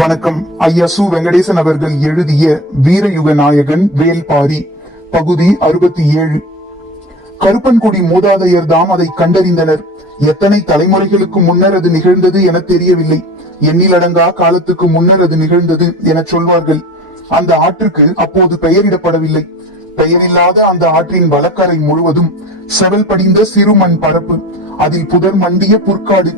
வணக்கம். ஐயா சு. வெங்கடேசன் அவர்கள் எழுதிய வீரயுக நாயகன் வேல்பாரி பகுதி 67. கருப்பன்குடி மூதாதையர் தாம் அதை கண்டறிந்தனர். எத்தனை தலைமுறைகளுக்கு முன்னர் அது நிகழ்ந்தது என தெரியவில்லை. எண்ணிலடங்கா காலத்துக்கு முன்னர் அது நிகழ்ந்தது என சொல்வார்கள். அந்த ஆற்றுக்கு அப்போது பெயரிடப்படவில்லை. பெயரில்லாத அந்த ஆற்றின் வலக்கரை முழுவதும் செவல் படிந்த சிறுமண் பரப்பு. அதில் புதர் மண்டிய புற்காடு.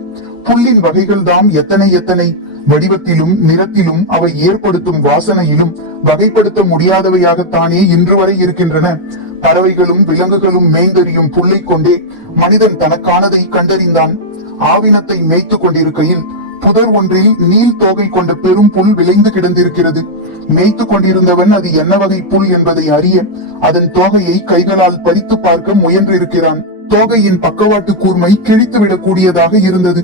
புல்லின் வகைகள் தாம் எத்தனை வடிவத்திலும் நிறத்திலும் அவை ஏற்படுத்தும் வாசனையிலும் வகைப்படுத்த முடியாதவையாகத்தானே இன்று வரை இருக்கின்றன. பறவைகளும் விலங்குகளும் மேய்ந்தறியும் புல்லை கொண்டே மனிதன் தனக்கானதை கண்டறிந்தான். ஆவினத்தை மேய்த்து கொண்டிருக்கையில் புதர் ஒன்றில் நீல் தோகை கொண்ட பெரும் புல் விளைந்து கிடந்திருக்கிறது. மேய்த்து கொண்டிருந்தவன் அது என்ன வகை புல் என்பதை அறிய அதன் தோகையை கைகளால் பறித்து பார்க்க முயன்றிருக்கிறான். தோகையின் பக்கவாட்டு கூர்மை கிழித்துவிடக் கூடியதாக இருந்தது.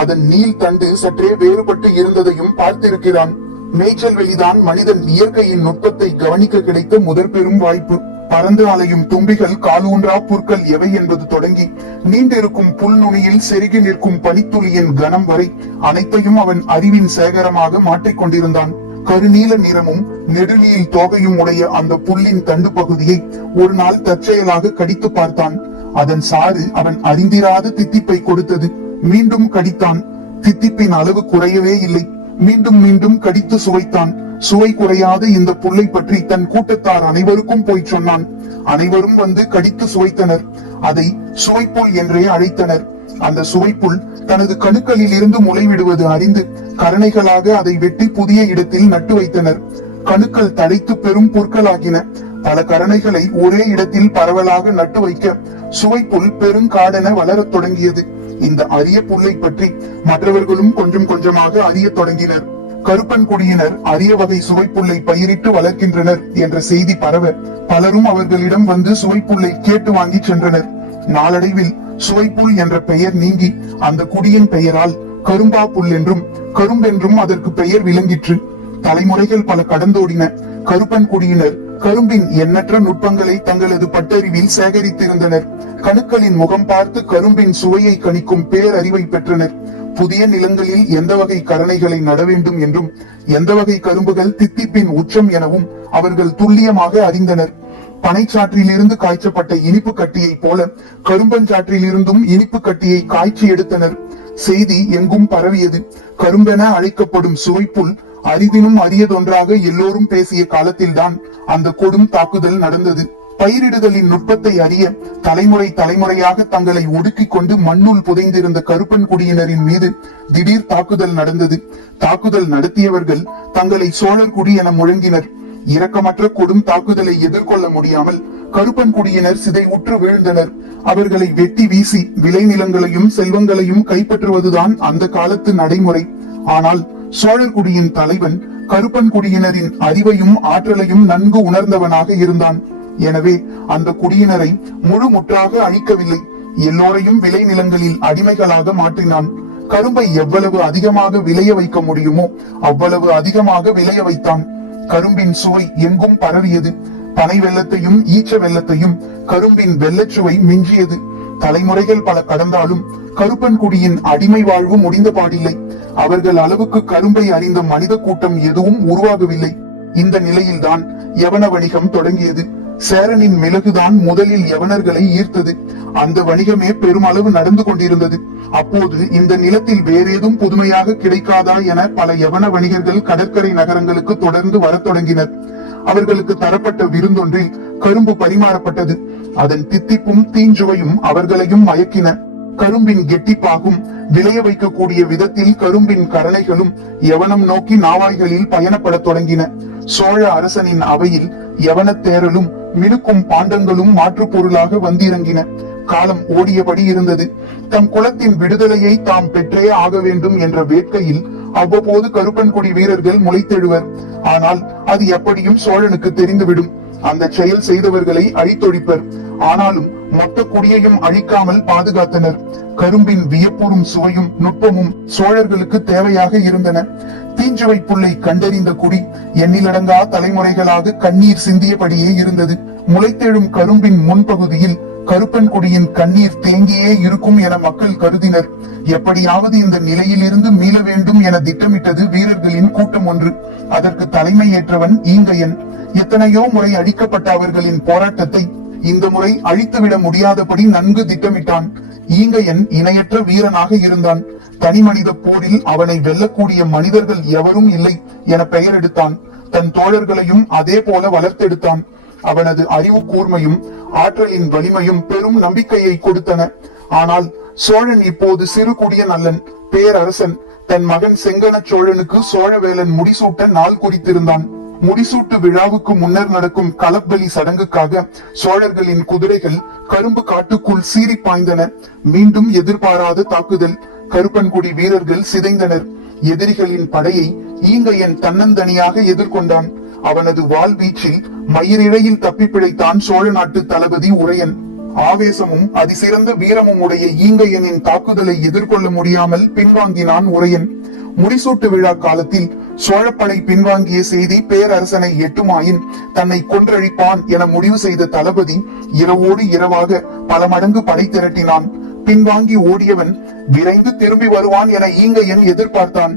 அதன் நீள் தண்டு சற்றே வேறுபட்டு இருந்ததையும் பார்த்திருக்கிறான். மேய்ச்சல் வெளிதான் மனிதன் இயற்கையின் நுட்பத்தை கவனிக்க கிடைத்த முதற் பெரும் வாய்ப்பு. பறந்து அலையும் தும்பிகள் காலூன்றா புற்கள் எவை என்பது தொடங்கி நீண்டிருக்கும் புல் நுனியில் செருகி நிற்கும் பனித்துளியின் கனம் வரை அனைத்தையும் அவன் அறிவின் சேகரமாக மாற்றிக்கொண்டிருந்தான். கருநீல நிறமும் நெடுநீல் தோகையும் உடைய அந்த புல்லின் தண்டு பகுதியை ஒரு நாள் தற்செயலாக கடித்து பார்த்தான். அதன் சாறு அவன் அறிந்திராத தித்திப்பை கொடுத்தது. மீண்டும் கடித்தான். தித்திப்பின் அளவு குறையவே இல்லை. மீண்டும் மீண்டும் கடித்து சுவைத்தான். சுவை குறையாத இந்த புல்லை பற்றி தன் கூட்டத்தார் அனைவருக்கும் போய் சொன்னான். அனைவரும் வந்து கடித்து சுவைத்தனர். அதை சுவைப்புல் என்றே அழைத்தனர். அந்த சுவைப்புல் தனது கணுக்களில் இருந்து முளைவிடுவது அறிந்து கரணைகளாக அதை வெட்டி புதிய இடத்தில் நட்டு வைத்தனர். கணுக்கள் தழைத்து பெரும் புற்களாகின. பல கரணைகளை ஒரே இடத்தில் பரவலாக நட்டு வைக்க சுவைப்புல் பெருங்காடென வளரத் தொடங்கியது. இந்த அரிய புல்லை பற்றி மற்றவர்களும் கொஞ்சம் கொஞ்சமாக அறிய தொடங்கினர். கருப்பன்குடியினர் அரிய வகை சுவைப்புல்லை பயிரிட்டு வளர்க்கின்றனர் என்ற செய்தி பரவ பலரும் அவர்களிடம் வந்து சுவைப்புல்லை கேட்டு வாங்கி சென்றனர். நாளடைவில் சுவைப்புல் என்ற பெயர் நீங்கி அந்த குடியின் பெயரால் கரும்பா புல் என்றும் கரும்பென்றும் அதற்கு பெயர் விளங்கிற்று. தலைமுறைகள் பல கடந்தோடின. கருப்பன்குடியினர் கரும்பின் எண்ணற்ற நுட்பங்களை தங்களது பட்டறிவில் சேகரித்திருந்தனர். கணுக்களின் முகம் பார்த்து கரும்பின் சுவையை கணிக்கும் பேரறிவை பெற்றனர். புதிய நிலங்களில் எந்த வகை கரணைகளை நட வேண்டும் என்றும் எந்த வகை கரும்புகள் தித்திப்பின் உச்சம் எனவும் அவர்கள் துல்லியமாக அறிந்தனர். பனைச்சாற்றிலிருந்து காய்ச்சப்பட்ட இனிப்பு கட்டியை போல கரும்பஞ்சாற்றிலிருந்தும் இனிப்பு கட்டியை காய்ச்சி எடுத்தனர். செய்தி எங்கும் பரவியது. கரும்பென அழைக்கப்படும் சுவைப்புல் அரிதினும் அரியதொன்றாக எல்லோரும் பேசிய காலத்தில்தான் அந்த கொடும் தாக்குதல் நடந்தது. பயிரிடுதலின் நுட்பத்தை அறிய தலைமுறையாக தங்களை ஒடுக்கிக் கொண்டு மண்ணுள் புதைந்திருந்த கருப்பன்குடியினரின் மீது திடீர் தாக்குதல் நடந்தது. தாக்குதல் நடத்தியவர்கள் தங்களை சோழர் குடி என முழங்கினர். இரக்கமற்ற கொடும் தாக்குதலை எதிர்கொள்ள முடியாமல் கருப்பன்குடியினர் சிதை உற்று வீழ்ந்தனர். அவர்களை வெட்டி வீசி விளைநிலங்களையும் செல்வங்களையும் கைப்பற்றுவதுதான் அந்த காலத்து நடைமுறை. ஆனால் சோழர்குடியின் தலைவன் கருப்பன்குடியினரின் அறிவையும் ஆற்றலையும் நன்கு உணர்ந்தவனாக இருந்தான். எனவே அந்த குடியினரை முழு முற்றாக அழிக்கவில்லை. எல்லோரையும் விளைநிலங்களில் அடிமைகளாக மாற்றினான். கரும்பை எவ்வளவு அதிகமாக விளைய வைக்க முடியுமோ அவ்வளவு அதிகமாக விளைய வைத்தான். கரும்பின் சுவை எங்கும் பரவியது. பனை வெள்ளத்தையும் ஈச்ச வெள்ளத்தையும் கரும்பின் வெள்ளச்சுவை மிஞ்சியது. தலைமுறைகள் பல கடந்தாலும் கருப்பன்குடியின் அடிமை வாழ்வு முடிந்த பாடில்லை. அவர்கள் அளவுக்கு கரும்பை அறிந்த மனித கூட்டம் எதுவும் உருவாகவில்லை. இந்த நிலையில்தான் யவன வணிகம் தொடங்கியது. சேரனின் மிளகுதான் முதலில் யவனர்களை ஈர்த்தது. அந்த வணிகமே பெருமளவு நடந்து கொண்டிருந்தது. அப்போது இந்த நிலத்தில் வேறேதும் புதுமையாக கிடைக்காதா என பல யவன வணிகர்கள் கடற்கரை நகரங்களுக்கு தொடர்ந்து வரத் தொடங்கினர். அவர்களுக்கு தரப்பட்ட விருந்தொன்றில் கரும்பு பரிமாறப்பட்டது. அதன் தித்திப்பும் தீஞ்சுவையும் அவர்களையும் மயக்கின. கரும்பின் கெட்டிப்பாகும் விளைய வைக்கக்கூடிய விதத்தில் கரும்பின் கரணைகளும் யவனம் நோக்கி நாவாய்களில் பயணப்பட தொடங்கின. சோழ அரசனின் அவையில் யவன தேரலும் மினுக்கும் பாண்டங்களும் மாற்று பொருளாக வந்திறங்கின. காலம் ஓடியபடி இருந்தது. தம் குலத்தின் விடுதலையை தாம் பெற்றே ஆக வேண்டும் என்ற வேட்கையில் அவ்வப்போது கருப்பன்குடி வீரர்கள் முளைத்தெழுவர். ஆனால் அது எப்படியும் சோழனுக்கு தெரிந்துவிடும். அந்த செயல் செய்தவர்களை அழித்தொழிப்பர். ஆனாலும் மொத்த குடியையும் அழிக்காமல் பாதுகாத்தனர். கரும்பின் வியப்புறும் சுவையும் நுட்பமும் சோழர்களுக்கு தேவையாக இருந்தன. தீஞ்சுவை புல்லை கண்டறிந்த குடி எண்ணிலடங்கா தலைமுறைகளாக கண்ணீர் சிந்தியபடியே இருந்தது. முளைத்தெழும் கரும்பின் முன்பகுதியில் கருப்பன்குடியின் கண்ணீர் தேங்கியே இருக்கும் என மக்கள் கருதினர். எப்படியாவது இந்த நிலையில் இருந்து மீள வேண்டும் என திட்டமிட்டது வீரர்களின் கூட்டம். ஒன்று. அதற்கு தலைமை ஏற்றவன் ஈங்கையன். எத்தனையோ முறை அழிக்கப்பட்ட அவர்களின் போராட்டத்தை இந்த முறை அழித்துவிட முடியாதபடி நன்கு திட்டமிட்டான். ஈங்கையன் இணையற்ற வீரனாக இருந்தான். தனி மனித போரில் அவனை வெல்லக்கூடிய மனிதர்கள் எவரும் இல்லை என பெயர் எடுத்தான். தன் தோழர்களையும் அதே போல வளர்த்தெடுத்தான். அவனது அறிவு கூர்மையும் ஆற்றலின் வலிமையும் பெரும் நம்பிக்கையை கொடுத்தன. ஆனால் சோழன் இப்போது சிறு குடியன் அல்லன், பேரரசன். தன் மகன் செங்கன சோழனுக்கு சோழவேலன் முடிசூட்ட நாள் குறித்திருந்தான். முடிசூட்டு விழாவுக்கு முன்னர் நடக்கும் களப்பலி சடங்குக்காக சோழர்களின் குதிரைகள் கரும்பு காட்டுக்குள் சீறி பாய்ந்தன. மீண்டும் எதிர்பாராத தாக்குதல். கருப்பன்குடி வீரர்கள் சிதைந்தனர். எதிரிகளின் படையை ஈங்கையன் தன்னந்தனியாக எதிர்கொண்டான். அவனது வாள் வீச்சில் மயிரிழையில் தப்பி பிழைத்தான் சோழ நாட்டு தளபதி உரையன். ஆவேசமும் அதிசிறந்த வீரமும் உடைய ஈங்கையனின் தாக்குதலை எதிர்கொள்ள முடியாமல் பின்வாங்கினான் உரையன். முடிசூட்டு விழா காலத்தில் சோழப்படை பின்வாங்கிய செய்தி பேரரசனை எட்டுமாயின் தன்னை கொன்றழிப்பான் என முடிவு செய்த தளபதி இரவோடு இரவாக பல மடங்கு படை திரட்டினான். பின்வாங்கி ஓடியவன் விரைந்து திரும்பி வருவான் என ஈங்கையன் எதிர்பார்த்தான்.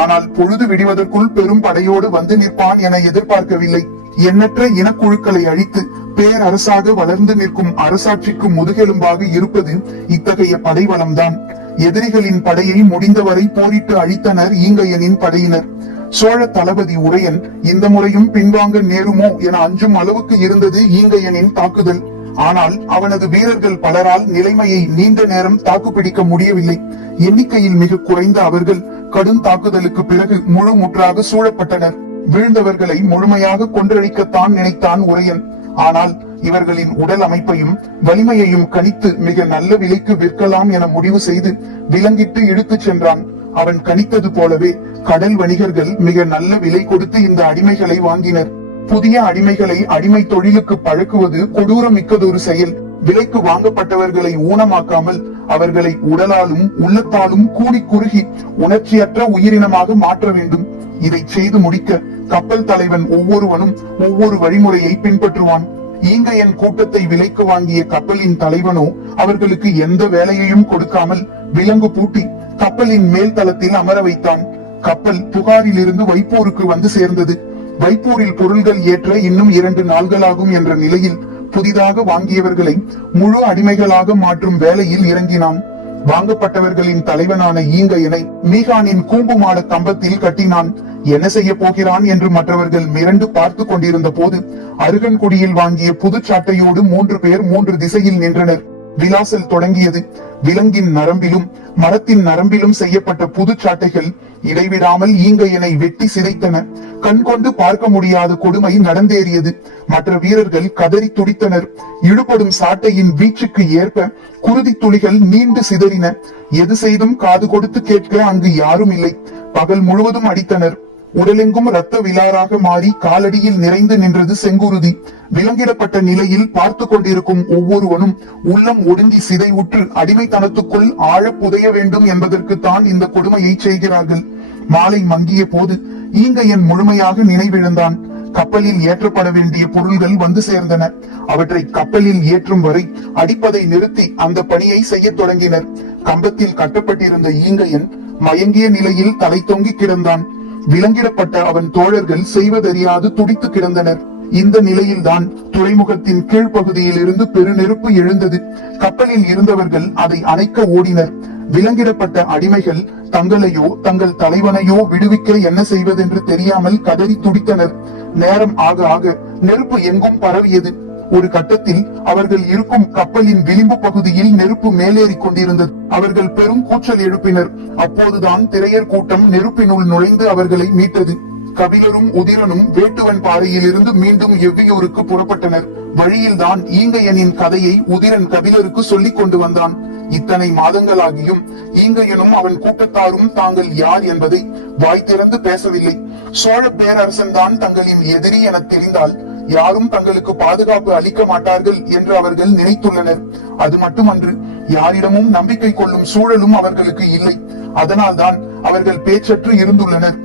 ஆனால் பொழுது விடுவதற்குள் பெரும் படையோடு வந்து நிற்பான் என எதிர்பார்க்கவில்லை. எண்ணற்ற இனக்குழுக்களை அழித்து பேரரசாக வளர்ந்து நிற்கும் அரசாட்சிக்கு முதுகெலும்பாக இருப்பது இத்தகைய படைவளம்தான். எதிரிகளின் படையை முடிந்தவரை போரிட்டு அழித்தனர் ஈங்கையனின் படையினர். சோழ தளபதி உரையன் இந்த முறையும் பின்வாங்க நேருமோ என அஞ்சும் அளவுக்கு இருந்தது ஈங்கையனின் தாக்குதல். ஆனால் அவனது வீரர்கள் பலரால் நிலைமையை நீண்ட நேரம் தாக்குப்பிடிக்க முடியவில்லை. எண்ணிக்கையில் மிக குறைந்த அவர்கள் கடும் தாக்குதலுக்கு பிறகு முழு முற்றாக சூழப்பட்டனர். வீழ்ந்தவர்களை முழுமையாக கொன்றழிக்கத்தான் நினைத்தான் உரையன். ஆனால் இவர்களின் உடல் அமைப்பையும் வலிமையையும் கணித்து மிக நல்ல விலைக்கு விற்கலாம் என முடிவு செய்து விலங்கிட்டு இழுத்துச் சென்றான். அவன் கணித்தது போலவே கடல் வணிகர்கள் மிக நல்ல விலை கொடுத்து இந்த அடிமைகளை வாங்கினர். புதிய அடிமைகளை அடிமை தொழிலுக்கு பழக்குவது கொடூரம் மிக்கதொரு செயல். விலைக்கு வாங்கப்பட்டவர்களை ஊனமாக்காமல் அவர்களை உடலாலும் உள்ளத்தாலும் கூடி குறுகி உணர்ச்சியற்ற உயிரினமாக மாற்ற வேண்டும். இதை செய்து முடிக்க கப்பல் தலைவன் ஒவ்வொருவனும் ஒவ்வொரு வழிமுறையை பின்பற்றுவான். ஈங்கையன் கூட்டத்தை விலைக்கு வாங்கிய கப்பலின் தலைவனோ அவர்களுக்கு எந்த வேலையையும் கொடுக்காமல் விலங்கு பூட்டி கப்பலின் மேல் தளத்தில் அமர வைத்தான். கப்பல் புகாரில் இருந்து வைப்பூருக்கு வந்து சேர்ந்தது. வைப்பூரில் பொருள்கள் ஏற்ற இன்னும் 2 நாள்களாகும் என்ற நிலையில் புதிதாக வாங்கியவர்களை முழு அடிமைகளாக மாற்றும் வேலையில் இறங்கினான். வாங்கப்பட்டவர்களின் தலைவனான ஈங்கையனை மீகானின் கூம்பு மாட கம்பத்தில் கட்டினான். என்ன செய்ய போகிறான் என்று மற்றவர்கள் மிரண்டு பார்த்து கொண்டிருந்த போது அருகன்குடியில் வாங்கிய புதுச்சாட்டையோடு 3 பேர் 3 திசையில் நின்றனர். விலாசல் தொடங்கியது. விலங்கின் நரம்பிலும் மரத்தின் நரம்பிலும் செய்யப்பட்ட புதுச்சாட்டைகள் இடைவிடாமல் ஈங்கையனை வெட்டி சிதைத்தன. கண் கொண்டு பார்க்க முடியாத கொடுமை நடந்தேறியது. மற்ற வீரர்கள் கதறி துடித்தனர். இழுபடும் சாட்டையின் வீச்சுக்கு ஏற்ப குருதி துளிகள் நீண்டு சிதறின. எது செய்தும் காது கொடுத்து கேட்க அங்கு யாரும் இல்லை. பகல் முழுவதும் அடித்தனர். உடலெங்கும் இரத்த விலாராக மாறி காலடியில் நிறைந்து நின்றது செங்குருதி. விலங்கிடப்பட்ட நிலையில் பார்த்து கொண்டிருக்கும் ஒவ்வொருவனும் உள்ளம் ஒடுங்கி சிதைவுற்று அடிமைத்தனத்துக்குள் ஆழ புதைய வேண்டும் என்பதற்குத்தான் இந்த கொடுமையை செய்கிறார்கள். மாலை மங்கிய போது ஈங்கையன் முழுமையாக நினைவிழந்தான். கப்பலில் ஏற்றப்பட வேண்டிய பொருள்கள் வந்து சேர்ந்தன. அவற்றை கப்பலில் ஏற்றும் வரை அடிப்பதை நிறுத்தி அந்த பணியை செய்ய தொடங்கினர். கம்பத்தில் கட்டப்பட்டிருந்த ஈங்கையன் மயங்கிய நிலையில் தலை தொங்கி கிடந்தான். விலங்கிடப்பட்ட அவன் தோழர்கள் செய்வதறியாது துடித்து கிடந்தனர். இந்த நிலையில்தான் துறைமுகத்தின் கீழ்ப்பகுதியில் இருந்து பெருநெருப்பு எழுந்தது. கப்பலில் இருந்தவர்கள் அதை அணைக்க ஓடினர். விலங்கிடப்பட்ட அடிமைகள் தங்களையோ தங்கள் தலைவனையோ விடுவிக்க என்ன செய்வதென்று தெரியாமல் கதறி துடித்தனர். நேரம் ஆக ஆக நெருப்பு எங்கும் பரவியது. ஒரு கட்டத்தில் அவர்கள் இருக்கும் கப்பலின் விளிம்பு பகுதியில் நெருப்பு மேலேறி கொண்டிருந்தது. அவர்கள் பெரும் கூச்சல் எழுப்பினர். அப்போதுதான் திரையர் கூட்டம் நெருப்பினுள் நுழைந்து அவர்களை மீட்டது. கபிலரும் உதிரனும் வேட்டுவன் பாறையில் இருந்து மீண்டும் எவ்வியூருக்கு புறப்பட்டனர். வழியில்தான் ஈங்கையனின் கதையை உதிரன் கபிலருக்கு சொல்லிக் கொண்டு வந்தான். இத்தனை மாதங்களாகியும் ஈங்கையனும் அவன் கூட்டத்தாரும் தாங்கள் யார் என்பதை வாய் திறந்து பேசவில்லை. சோழ பேரரசன் தான் தங்களின் எதிரி என தெரிந்தால் யாரும் தங்களுக்கு பாதுகாப்பு அளிக்க மாட்டார்கள் என்று அவர்கள் நினைத்துள்ளனர். அது மட்டுமன்று, யாரிடமும் நம்பிக்கை கொள்ளும் சூழலும் அவர்களுக்கு இல்லை. அதனால்தான் அவர்கள் பேச்சற்று இருந்துள்ளனர்.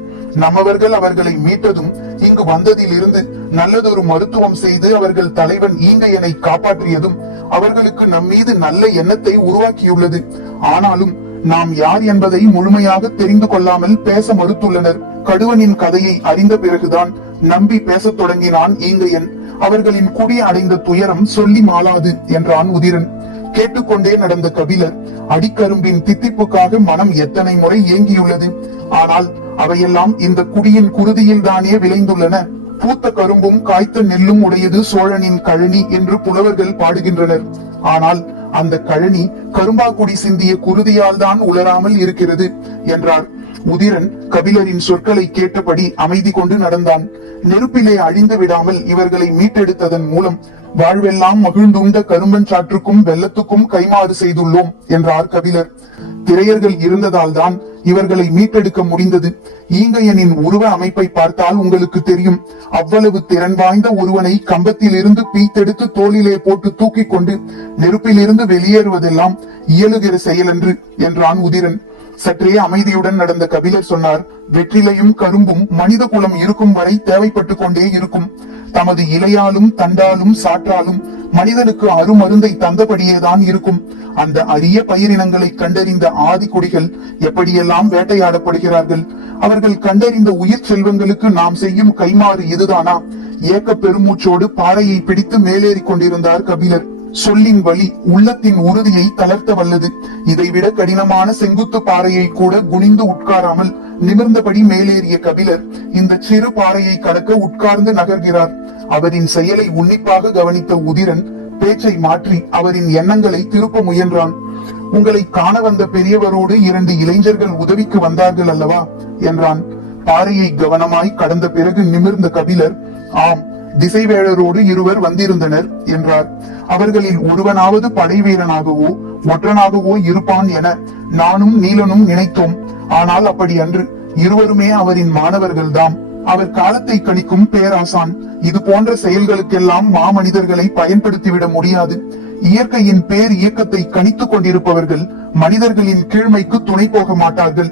நம்மவர்கள் அவர்களை மீட்டதும் இங்கு வந்ததில் இருந்து நல்லதொரு மருத்துவம் செய்து அவர்கள் தலைவன் ஈங்கையனை காப்பாற்றியதும் அவர்களுக்கு நம்மீது நல்ல எண்ணத்தை உருவாக்கியுள்ளது. ஆனாலும் நாம் யார் என்பதை முழுமையாக தெரிந்து கொள்ளாமல் பேச மறுத்துள்ளனர். கடுவனின் கதையை அறிந்த பிறகுதான் நம்பி பேசத் தொடங்கினான் ஈங்கையன். அவர்களின் குடி அடைந்த துயரம் சொல்லி மாளாது என்றான் உதிரன். கேட்டுக்கொண்டே நடந்த கபிலர், அடிக்கரும்பின் தித்திப்புக்காக மனம் எத்தனை முறை ஏங்கியுள்ளது. ஆனால் அவையெல்லாம் இந்த குடியின் குருதியில் தானே விளைந்துள்ளன. பூத்த கரும்பும் காய்த்த நெல்லும் உடையது சோழனின் கழனி என்று புலவர்கள் பாடுகின்றனர். ஆனால் அந்த கழனி கரும்பாக்குடி சிந்திய குருதியால் தான் உலராமல் இருக்கிறது என்றார். உதிரன் கபிலரின் சொற்களை கேட்டபடி அமைதி கொண்டு நடந்தான். நெருப்பிலே அழிந்து விடாமல் இவர்களை மீட்டெடுத்ததன் மூலம் வாழ்வெல்லாம் மகிழ்ந்துண்ட கரும்பன் சாற்றுக்கும் வெள்ளத்துக்கும் கைமாறு செய்துள்ளோம் என்றார் கபிலர். திரையர்கள் இருந்ததால் தான் இவர்களை மீட்டெடுக்க முடிந்தது. ஈங்கையனின் உருவ அமைப்பை பார்த்தால் உங்களுக்கு தெரியும். அவ்வளவு திறன் வாய்ந்த ஒருவனை கம்பத்தில் இருந்து பீத்தெடுத்து தோளிலே போட்டு தூக்கி கொண்டு நெருப்பிலிருந்து வெளியேறுவதெல்லாம் இயலுகிற செயலன்று என்றான் உதிரன். சற்றே அமைதியுடன் நடந்த கபிலர் சொன்னார், வெற்றிலையும் கரும்பும் மனித குலம் இருக்கும் வரை தேவைப்பட்டு கொண்டே இருக்கும். தமது இலையாலும் தண்டாலும் சாற்றாலும் மனிதனுக்கு அருமருந்தை தந்தபடியேதான் இருக்கும். அந்த அரிய பயிரினங்களை கண்டறிந்த ஆதி குடிகள் எப்படியெல்லாம் வேட்டையாடப்படுகிறார்கள். அவர்கள் கண்டறிந்த உயிர் செல்வங்களுக்கு நாம் செய்யும் கைமாறு இதுதானா? ஏக்க பெருமூச்சோடு பாறையை பிடித்து மேலேறி கொண்டிருந்தார் கபிலர். சொல்லின் வலி உள்ளத்தின் உறுதியை தளர்த்த வல்லது. இதைவிட கடினமான செங்குத்து பாறையை கூட குனிந்து உட்காராமல் நிமிர்ந்தபடி மேலேறிய கபிலர் இந்த சிறு பாறையை கடக்க உட்கார்ந்து நகர்கிறார். அவரின் செயலை உன்னிப்பாக கவனித்த உதிரன் பேச்சை மாற்றி அவரின் எண்ணங்களை திருப்ப முயன்றான். உங்களை காண வந்த பெரியவரோடு 2 இளைஞர்கள் உதவிக்கு வந்தார்கள் அல்லவா என்றான். பாறையை கவனமாய் கடந்த பிறகு நிமிர்ந்த கபிலர், ஆம், திசைவேழரோடு 2 வந்திருந்தனர் என்றார். அவர்களில் ஒருவனாவது படை வீரனாகவோ ஒற்றனாகவோ இருப்பான் என நானும் நீலனும் நினைத்தோம். ஆனால் அப்படி அன்று. 2 அவரின் மாணவர்கள்தாம். அவர் காலத்தை கணிக்கும் பேராசான். இது போன்ற செயல்களுக்கெல்லாம் மாமனிதர்களை பயன்படுத்திவிட முடியாது. இயற்கையின் பேர் இயக்கத்தை கணித்துக் கொண்டிருப்பவர்கள் மனிதர்களின் கீழ்மைக்கு துணை போக மாட்டார்கள்.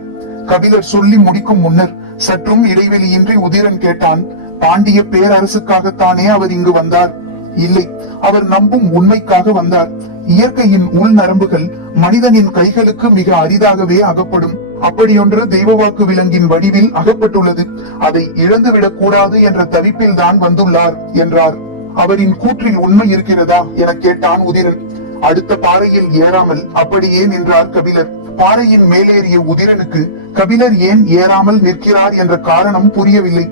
கபிலர் சொல்லி முடிக்கும் முன்னர் சற்றும் இடைவெளியின்றி உதிரன் கேட்டான், பாண்டிய பேரரசுக்காகத்தானே அவர் இங்கு வந்தார்? இல்லை, அவர் நம்பும் உண்மைக்காக வந்தார். இயற்கையின் உள் நரம்புகள் மனிதனின் கைகளுக்கு மிக அரிதாகவே அகப்படும். அப்படியொன்று தெய்வவாக்கு விலங்கின் வடிவில் அகப்பட்டுள்ளது. அதை இழந்துவிடக் கூடாது என்ற தவிப்பில் தான் வந்துள்ளார் என்றார். அவரின் கூற்றில் உண்மை இருக்கிறதா என கேட்டான் உதிரன். அடுத்த பாறையில் ஏறாமல் அப்படியே நின்றார் கபிலர். பாறையின் மேலேறிய உதிரனுக்கு கபிலர் ஏன் ஏறாமல் நிற்கிறார் என்ற காரணம் புரியவில்லை.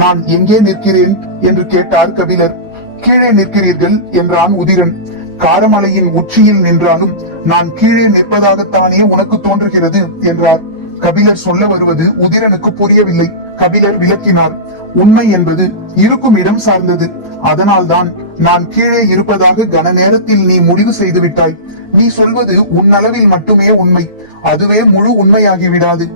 நான் எங்கே நிற்கிறேன் என்று கேட்டார் கபிலர். கீழே நிற்கிறீர்கள் என்றான் உதிரன். காரமலையின் உச்சியில் நின்றாலும் நான் கீழே நிற்பதாகத்தானே உனக்கு தோன்றுகிறது என்றார். கபிலர் சொல்ல வருவது உதிரனுக்கு புரியவில்லை. கபிலர் விளக்கினார், உண்மை என்பது இருக்கும் இடம் சார்ந்தது. அதனால்தான் நான் கீழே இருப்பதாக கன நேரத்தில் நீ முடிவு செய்து விட்டாய். நீ சொல்வது உன்னளவில் மட்டுமே உண்மை. அதுவே முழு உண்மையாகிவிடாது.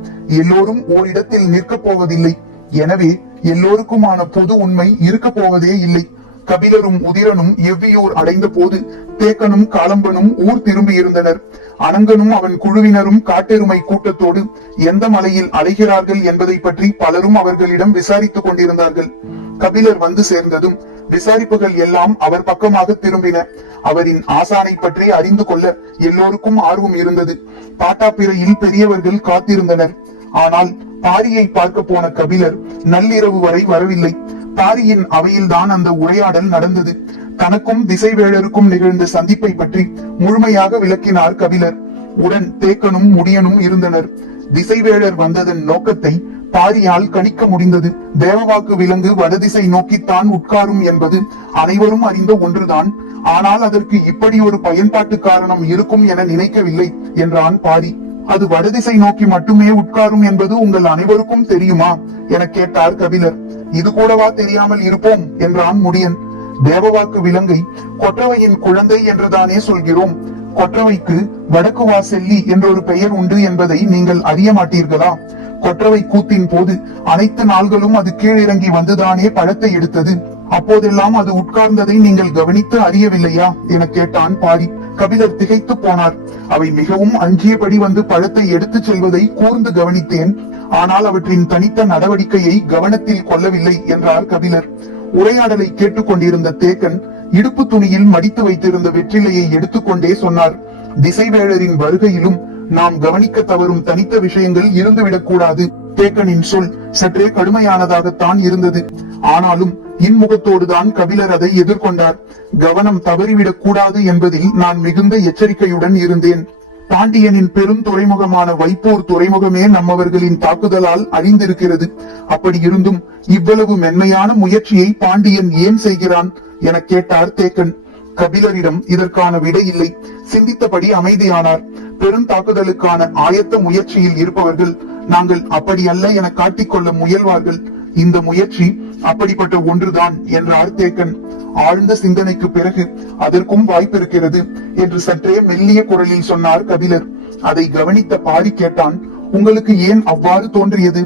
எல்லோரும் ஓரிடத்தில் நிற்கப் போவதில்லை. எனவே எல்லோருக்குமான பொது உண்மை இருக்க போவதே இல்லை. கபிலரும் உதிரனும் எவ்வியூர் அடைந்த போது தேக்கனும் காலம்பனும் ஊர் திரும்பி இருந்தனர். அனங்கனும் அவன் குழுவினரும் காட்டெருமை கூட்டத்தோடு எந்த மலையில் அலைகிறார்கள் என்பதை பற்றி பலரும் அவர்களிடம் விசாரித்துக் கொண்டிருந்தார்கள். கபிலர் வந்து சேர்ந்ததும் விசாரிப்புகள் எல்லாம் அவர் பக்கமாக திரும்பின. அவரின் ஆசானை பற்றி அறிந்து கொள்ள எல்லோருக்கும் ஆர்வம் இருந்தது. பாட்டாப்பிரையில் பெரியவர்கள் காத்திருந்தனர். ஆனால் பாரியை பார்க்க போன கபிலர் நள்ளிரவு வரை வரவில்லை. பாரியின் அவையில்தான் அந்த உரையாடல் நடந்தது. தனக்கும் திசைவேழருக்கும் நிகழ்ந்த சந்திப்பை பற்றி முழுமையாக விளக்கினார் கபிலர். உடன் தேக்கனும் முடியனும் இருந்தனர். திசைவேழர் வந்ததன் நோக்கத்தை பாரியால் கணிக்க முடிந்தது. தேவவாக்கு விலங்கு வடதிசை நோக்கித்தான் உட்காரும் என்பது அனைவரும் அறிந்த ஒன்றுதான். ஆனால் அதற்கு இப்படி ஒரு பயன்பாட்டு காரணம் இருக்கும் என நினைக்கவில்லை என்றான் பாரி. அது வடதிசை நோக்கி மட்டுமே உட்காரும் என்பது உங்கள் அனைவருக்கும் தெரியுமா என கேட்டார் கபிலர். இது கூடவா தெரியாமல் இருப்போம் என்றான் முடியன். தேவவாக்கு விலங்கை கொற்றவையின் குழந்தை என்றுதானே சொல்கிறோம். கொற்றவைக்கு வடக்கு வாசெல்லி என்றொரு பெயர் உண்டு என்பதை நீங்கள் அறிய மாட்டீர்களா? கொற்றவை கூத்தின் போது அனைத்து நாள்களும் அது கீழிறங்கி வந்துதானே பழத்தை எடுத்தது. அப்போதெல்லாம் அது உட்கார்ந்ததை நீங்கள் கவனித்து அறியவில்லையா என கேட்டான் பாரி. கபிலர் திகைத்து போனார். அவை மிகவும் அஞ்சியபடி வந்து பழத்தை எடுத்துச் செல்வதை கூர்ந்து கவனித்தேன். ஆனால் அவற்றின் தனித்த நடவடிக்கையை கவனத்தில் கொள்ளவில்லை என்றார் கபிலர். உரையாடலை கேட்டுக்கொண்டிருந்த தேக்கன் இடுப்பு துணியில் மடித்து வைத்திருந்த வெற்றிலையை எடுத்துக்கொண்டே சொன்னார், திசைவேழரின் வருகையிலும் நாம் கவனிக்க தவறும் தனித்த விஷயங்கள் இருந்துவிடக் கூடாது. தேக்கனின் சொல் சற்றே கடுமையானதாகத்தான் இருந்தது. ஆனாலும் இன்முகத்தோடுதான் கபிலர் அதை எதிர்கொண்டார். கவனம் தவறிவிடக் கூடாது என்பதில் நான் மிகுந்த எச்சரிக்கையுடன் இருந்தேன். பாண்டியனின் பெரும் துறைமுகமான வைப்பூர் துறைமுகமே நம்மவர்களின் தாக்குதலால் அழிந்திருக்கிறது. அப்படி இருந்தும் இவ்வளவு மென்மையான முயற்சியை பாண்டியன் ஏன் செய்கிறான் என கேட்டார் தேக்கன். கபிலரிடம் இதற்கான விடை இல்லை. சிந்தித்தபடி அமைதியானார். பெருந்தாக்குதலுக்கான ஆயத்த முயற்சியில் இருப்பவர்கள் நாங்கள் அப்படி அல்ல என காட்டிக்கொள்ள முயல்வார்கள். இந்த முயற்சி அப்படிப்பட்ட ஒன்றுதான் என்றார் தேக்கன். ஆழ்ந்த சிந்தனைக்கு பிறகு அதற்கும் வாய்ப்பிருக்கிறது என்று சற்றே மெல்லிய குரலில் சொன்னார் கபிலர். அதை கவனித்த பாரி கேட்டான், உங்களுக்கு ஏன் அவ்வாறு தோன்றியது?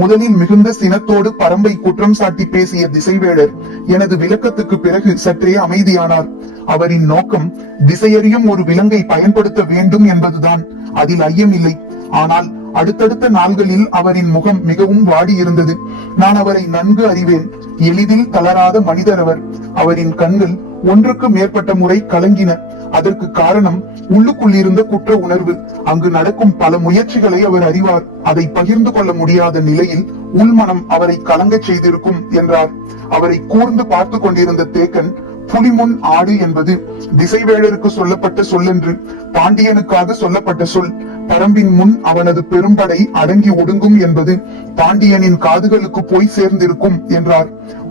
முதலில் மிகுந்த சினத்தோடு பரம்பை குற்றம் சாட்டி பேசிய திசைவேளர் எனது விளக்கத்துக்கு பிறகு சற்றே அமைதியானார். அவரின் நோக்கம் திசையறியும் ஒரு விலங்கை பயன்படுத்த வேண்டும் என்பதுதான், அதில் ஐயமில்லை. ஆனால் அடுத்தடுத்த நாள்களில் அவரின் முகம் மிகவும் வாடி இருந்தது. நான் அவரை நன்கு அறிவேன். எளிதில் தளராத மனிதர் அவர். அவரின் கண்கள் ஒன்றுக்கு மேற்பட்ட முறை கலங்கின. அதற்கு காரணம் உள்ளுக்குள் இருந்த குற்ற உணர்வு. அங்கு நடக்கும் பல முயற்சிகளை அவர் அறிவார். அதை பகிர்ந்து கொள்ள முடியாத நிலையில் உள்மனம் அவரை கலங்கச் செய்திருக்கும் என்றார். அவரை கூர்ந்து பார்த்து கொண்டிருந்த தேக்கன், புலிமுன் ஆடு என்பது திசைவேளருக்கு சொல்லப்பட்ட சொல்லென்று பாண்டியனுக்காக சொல்லப்பட்ட சொல். பரம்பின் முன் அவனது பெரும்படை அடங்கி ஒடுங்கும் என்பது பாண்டியனின் காதுகளுக்கு போய் சேர்ந்திருக்கும் என்றார்.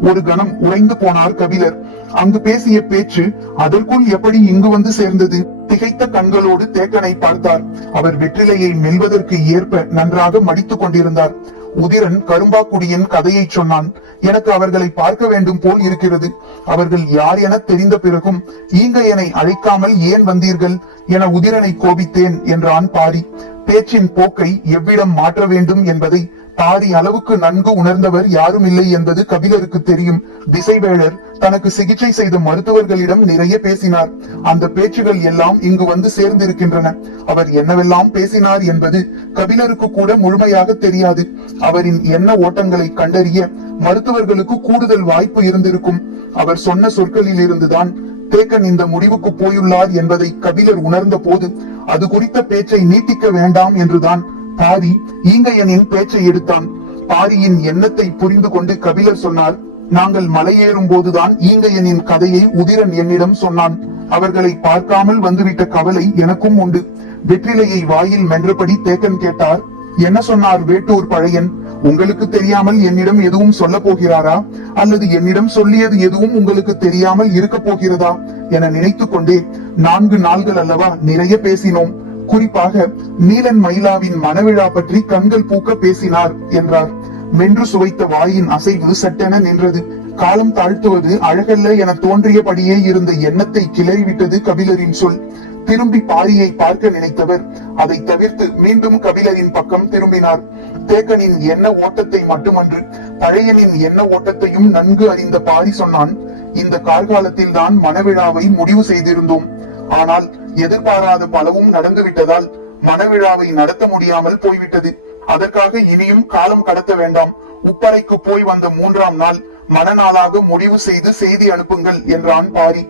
ஒரு கணம் உறைந்து போனார் கபிலர். அங்கு பேசிய பேச்சு அதற்குள் எப்படி இங்கு வந்து சேர்ந்தது? திகைத்த கண்களோடு தேக்கனை பார்த்தார். அவர் வெற்றிலையை மெல்வதற்கு ஏற்ப நன்றாக மடித்துக் கொண்டிருந்தார். உதிரன் கரும்பாக்குடியின் கதையை சொன்னான். எனக்கு அவர்களை பார்க்க வேண்டும் போல் இருக்கிறது. அவர்கள் யார் என தெரிந்த பிறகும் ஈங்கையனை அழைக்காமல் ஏன் வந்தீர்கள் என உதிரனை கோபித்தேன் என்றான் பாரி. பேச்சின் போக்கை எவ்விடம் மாற்ற வேண்டும் என்பதை பாரி அளவுக்கு நன்கு உணர்ந்தவர் யாரும் இல்லை என்பது கபிலருக்கு தெரியும். திசைவேளர் தனக்கு சிகிச்சை செய்த மருத்துவர்களிடம் நிறைய பேசினார். அந்த பேச்சுகள் எல்லாம் இங்கு வந்து சேர்ந்திருக்கின்றன. அவர் என்னவெல்லாம் பேசினார் என்பது கபிலருக்கு கூட முழுமையாக தெரியாது. அவரின் எண்ண ஓட்டங்களை கண்டறிய மருத்துவர்களுக்கு கூடுதல் வாய்ப்பு இருந்திருக்கும். அவர் சொன்ன சொற்களில் இருந்துதான் தேக்கன் இந்த முடிவுக்கு போயுள்ளார் என்பதை கபிலர் உணர்ந்த போது அது குறித்த பேச்சை நீட்டிக்க வேண்டாம் என்றுதான் பாரி ஈங்கையனின் பேச்சை எடுத்தான். பாரியின் எண்ணத்தை புரிந்து கொண்டு கபிலர் சொன்னார், நாங்கள் மலையேறும் போதுதான் ஈங்கையனின் கதையை உதிரன் என்னிடம் சொன்னான். அவர்களை பார்க்காமல் வந்துவிட்ட கவலை எனக்கும் உண்டு. வெற்றிலையை வாயில் மென்றபடி தேக்கன் கேட்டார், என்ன சொன்னார் வேட்டூர் பழையன்? உங்களுக்கு தெரியாமல் என்னிடம் எதுவும் சொல்ல போகிறாரா? அல்லது என்னிடம் சொல்லியது எதுவும் உங்களுக்கு தெரியாமல் இருக்க போகிறதா என நினைத்துக் கொண்டே 4 நாள்கள் அல்லவா நிறைய பேசினோம். குறிப்பாக நீலன் மயிலாவின் மனவிழா பற்றி கண்கள் பூக்க பேசினார் என்றார். மென்று சுவைத்த வாயின் அசைவு சட்டென நின்றது. காலம் தாழ்த்துவது அழகல்ல என தோன்றியபடியே இருந்த எண்ணத்தை கிளறிவிட்டது கபிலரின் சொல். திரும்பி பாரியை பார்க்க நினைத்தவர் அதை தவிர்த்து மீண்டும் கபிலரின் பக்கம் திரும்பினார். தேக்கனின் எண்ண ஓட்டத்தை மட்டுமன்று பழையனின் எண்ண ஓட்டத்தையும் நன்கு அறிந்த பாரி சொன்னான், இந்த கார்காலத்தில் தான் மனவிழாவை முடிவு செய்திருந்தோம். ஆனால் எதிர்பாராத பலவும் நடந்துவிட்டதால் மனவிழாவை நடத்த முடியாமல் போய்விட்டது. அதற்காக இனியும் காலம் கடத்த வேண்டாம். உப்பரைக்கு போய் வந்த 3ஆம் நாள் மனநாளாக முடிவு செய்து செய்தி அனுப்புங்கள் என்றான் பாரி.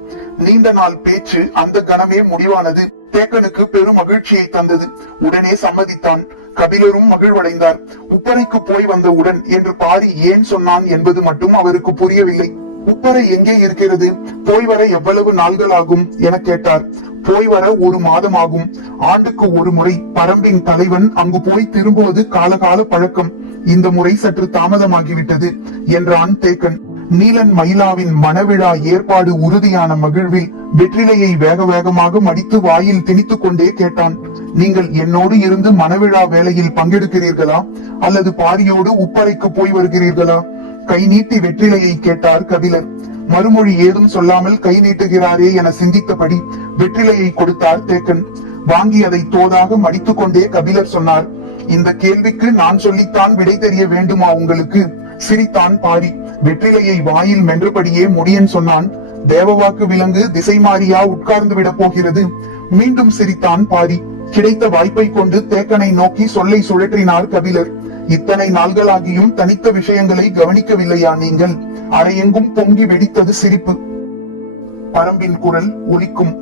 நீண்ட நாள் பேச்சு அந்த கணமே முடிவானது. தேக்கனுக்கு பெரும் மகிழ்ச்சியை தந்தது. உடனே சம்மதித்தான். கபிலரும் மகிழ்வடைந்தார். உப்பரைக்கு போய் வந்த உடன் என்று பாரி ஏன் சொன்னான் என்பது மட்டும் அவருக்கு புரியவில்லை. உப்பரை எங்கே இருக்கிறது? போய் வர எவ்வளவு நாள்கள் ஆகும் என கேட்டார். போய் வர 1 மாதம் ஆகும். ஆண்டுக்கு ஒரு முறை பரம்பின் தலைவன் அங்கு போய் திரும்புவது காலகால பழக்கம். இந்த முறை சற்று தாமதமாகிவிட்டது என்றான் தேக்கன். நீலன் மயிலாவின் மனவிழா ஏற்பாடு உறுதியான மகிழ்வில் வெற்றிலையை வேக வேகமாக மடித்து வாயில் திணித்துக் கொண்டே கேட்டான், நீங்கள் என்னோடு இருந்து மனவிழா வேலையில் பங்கெடுக்கிறீர்களா அல்லது பாரியோடு உப்பரைக்கு போய் வருகிறீர்களா? கை நீட்டி வெற்றிலையை கேட்டார் கபிலர். மறுமொழி ஏதும் சொல்லாமல் கை நீட்டுகிறாரே என சிந்தித்தபடி வெற்றிலையை கொடுத்தார் தேக்கன். வாங்கி அதை தோதாக மடித்துக் கொண்டே கபிலர் சொன்னார், இந்த கேள்விக்கு நான் சொல்லித்தான் விடை தெரிய வேண்டுமா உங்களுக்கு? சிரித்தான் பாரி. வெற்றிலையை வாயில் மென்றபடியே முடியன் சொன்னான், தேவவாக்கு விலங்கு திசை மாறியா உட்கார்ந்து விட போகிறது? மீண்டும் சிரித்தான் பாரி. கிடைத்த வாய்ப்பை கொண்டு தேக்கனை நோக்கி சொல்லை சுழற்றினார் கபிலர். இத்தனை நாள்களாகியும் தனித்த விஷயங்களை கவனிக்கவில்லையா நீங்கள்? அறையெங்கும் பொங்கி வெடித்தது சிரிப்பு. பரம்பின் குரல் ஒலிக்கும்.